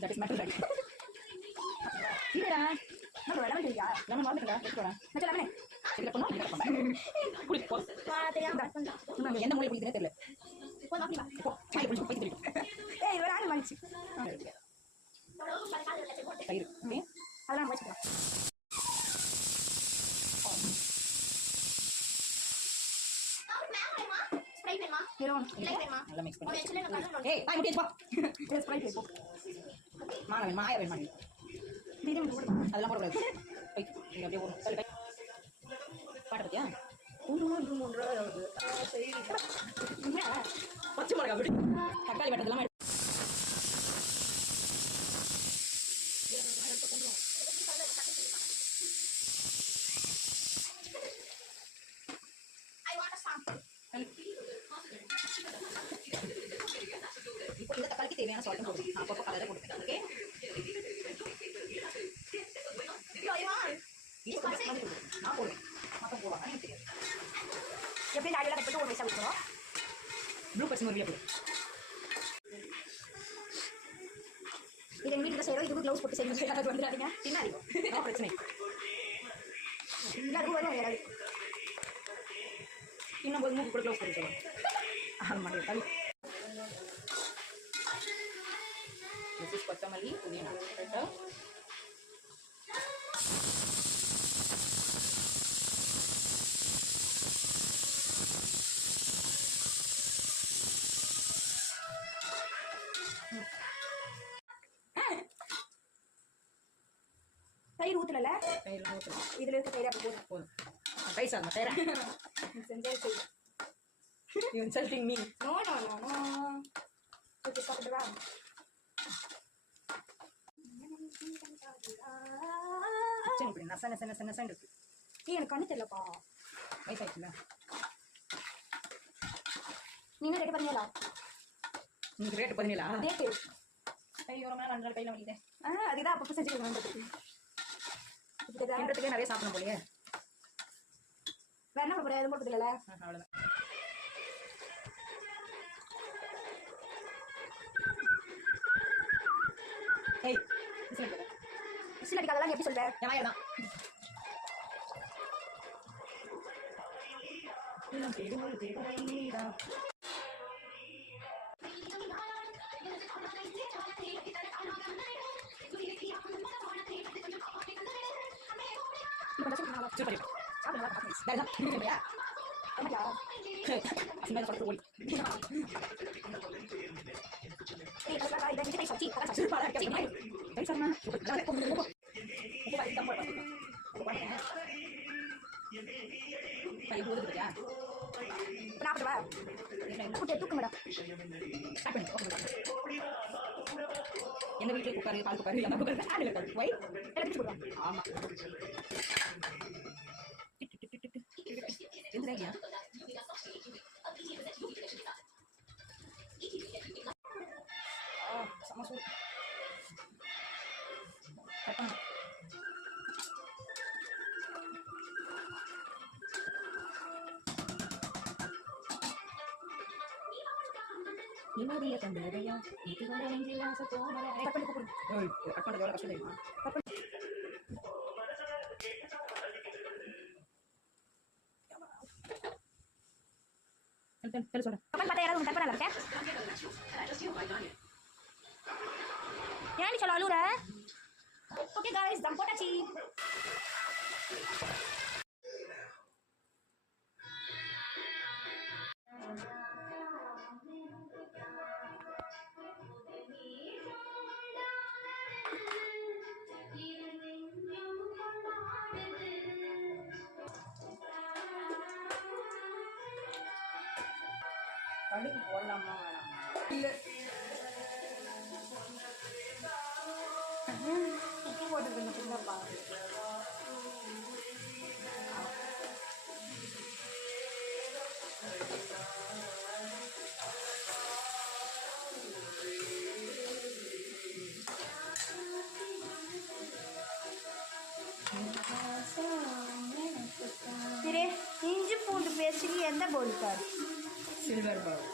That is matter right. Tidak. Mana lemon dia? Lemon mana dia? Betul. Macam lemon ni. Kita pun nak apa? Kulit pos. Ada yang dah. Mana yang mulai kulit dia terle. Pon apa ni? Pon. Cai kulit kulit dia. Eh, orang mana sih? Air. Ni. Alam macam apa? Hey, tayo mo dito. Yes, right po. Mana maaya ben man. Dito mo. Adala mo ro. Ay, hindi mo. Sali. Paano ba 'yan? Uno. Say. Pati mo na gabi. Kakali mata dala. I want a sample. இந்த தக்காளிக்கு தேவையான salt போடுங்க. அப்பப்போ கலரை போடுங்க. Okay? நான் போடுவேன். மொத்தம் போடுவாங்க. எனக்கு தெரியாது. எப்படி நாளையில கட் பண்ணி ஒரு வயசா விட்டுறோம். ப்ளூ பர்ஸ் முருவியா போடு. இது எங்க வீட்டுல செய்யறோம். இதுக்கு க்ளவுஸ் போட்டு செய்யணும். அது வந்துடாதீங்க. பின்னாடி. நோ பிரச்சனை. இல்ல அது வரும் யாராவது. இன்னும் ஒரு மூக்கு கூட க்ளவுஸ் போட்டு சொல்லுங்க. ஆமா தள்ளி. This is கொத்தமல்லி புதினா. Betul? தயிர் ஊத்தல தயிர் ஊத்தல இதுல இருக்க தயிர் அப்படி போடு பைசா மத்தேரா செஞ்சே செய் you insulting me no okay stop it around சரி இப்படி நசன இருக்கு எனக்கு கண்ணு தெரியலப்பா வயசாயிடுச்சுல நீங்க ரேட் பண்ணீங்களா நீங்க ரேட் பண்ணீங்களா ரேட் ஐயோ ரொம்ப நாள் அஞ்சல் கையில வலிக்குது அதுதான் அப்பப்போ செஞ்சுக்கலாம் என்றதுக்கே நிறைய சாப்பிடணும் போலியே வேற என்ன பண்ண போறேன் எதுவும் போட்டது இல்லைல்ல அவ்வளோதான் ஏய் விசில் அடிக்காதெல்லாம் எப்படி சொல்ற என் வாயர் தான் எங்க வீட்டுல குக்கர் பால் குக்கர் எல்லா குக்கர் ஆடுல இருக்கு போய் எடுத்து போடுவாங்க ஆமா எந்திரயா சமசு கட்டா நிம்மதியை தந்ததையா இது வரை நெஞ்சில் ஆசை தோணலை கட் பண்ணி கூப்பிடு கட் பண்ணுறது எவ்வளோ கஷ்டம் தெரியுமா கட் பண்ணி சொல்றேன் கட் பார்த்தா யாராவது கட் பண்ணல இருக்கேன் ஏன் சொல்ல அழுற ஓகே गाइस दम போட்டாச்சி கடுகு போடலாமா வேணாமா? இல்லை உப்பு போட்டது மட்டும்தான் பாரு. சரி, இஞ்சி பூண்டு பேஸ்ட்டுக்கு எந்த பவுல் சார்? சில்வர் பவுல்.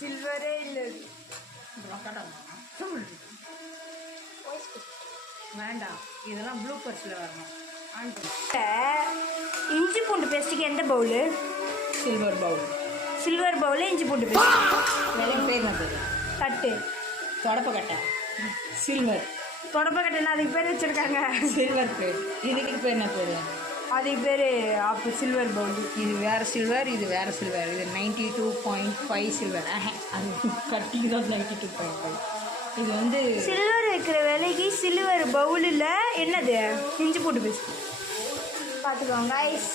சில்வரே இல்லை. வேண்டாம், இதெல்லாம் ப்ளூ பர்ஸில் வரணும். இஞ்சி பூண்டு பேஸ்ட்டுக்கு எந்த bowl? Silver bowl. Silver bowl இஞ்சி பூண்டு பேஸ்ட். வேலையும் பேர் என்ன பேர்? தட்டு. தொடப்பக்கட்டை. சில்வர். தொடப்பக்கட்டைன்னு அதுக்கு பேர் வச்சுருக்காங்க. சில்வர் பேர். இதுக்கு பேர் என்ன பேர்? அதுக்கு பேர் அப்போ சில்வர் பவுல். இது வேறு சில்வர், இது வேறு சில்வர். இது 92.5 சில்வர். அது கட்டிக்கு தான் 92.5. இது வந்து சில்வர் வைக்கிற விலைக்கு சில்வர் பவுலில் என்னது இஞ்சி பூண்டு பேஸ்ட் பார்த்துக்கோங்க ஐஸ்.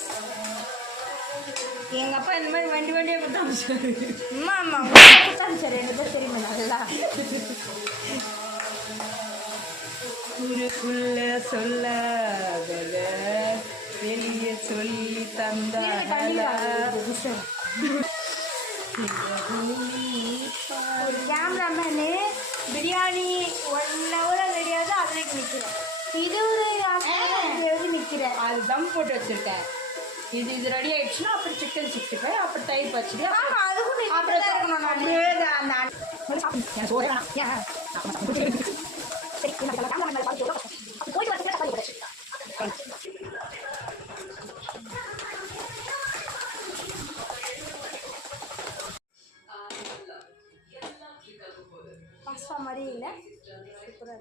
எங்கள் அப்பா இந்த மாதிரி வண்டி வண்டியாக கொடுத்தாங்க. அம்மா அம்மா கொடுத்தாங்க சார், 2 பேர் தெரியுமா நல்லா. ஊருக்குள்ள சொல்லாத வெளியே சொல்லி தந்த ஒரு கேமராமேனு பிரியாணி 1 hour ரெடியாவது அதில் நிற்கிறேன். 20 நிற்கிறேன். அது தம் போட்டு வச்சுருக்கேன். இது ரெடி ஆயிடுச்சுன்னா அப்புறம் சிக்கன் 65, அப்புறம் தயிர் பச்சடி. ஆமாம், அதுக்கும் அப்புறம் இருக்கணும். பாஸ்தா மாதிரி இல்லை, சூப்பராக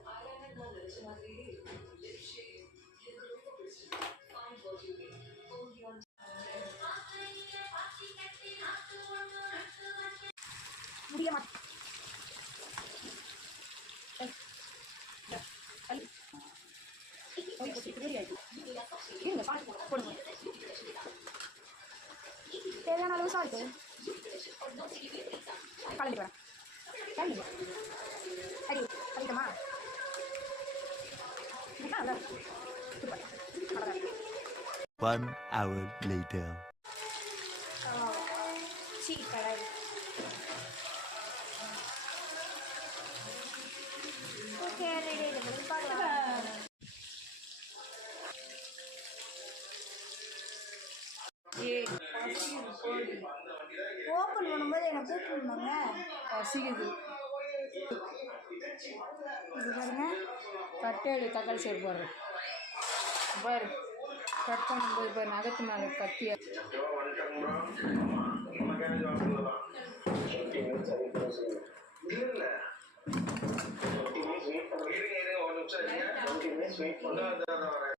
முடிய மாட்டேன். தேவையான அளவு சால்ட்டு கலந்து வரேன். அடி அடிக்கமா? One hour later. கடாய் ஓகே ரெடி பார்க்கலாம். ஓப்பன் பண்ணும்போது எனக்கு கூப்பிடணுங்க. பசிக்குது. இது பாருங்க, கட்டேடு தக்காளி சோறு போடுறேன் பாரு. கட் பண்ணும்போது பாரு, நகத்து மேலே கத்தியா. ஒரு நிமிஷம்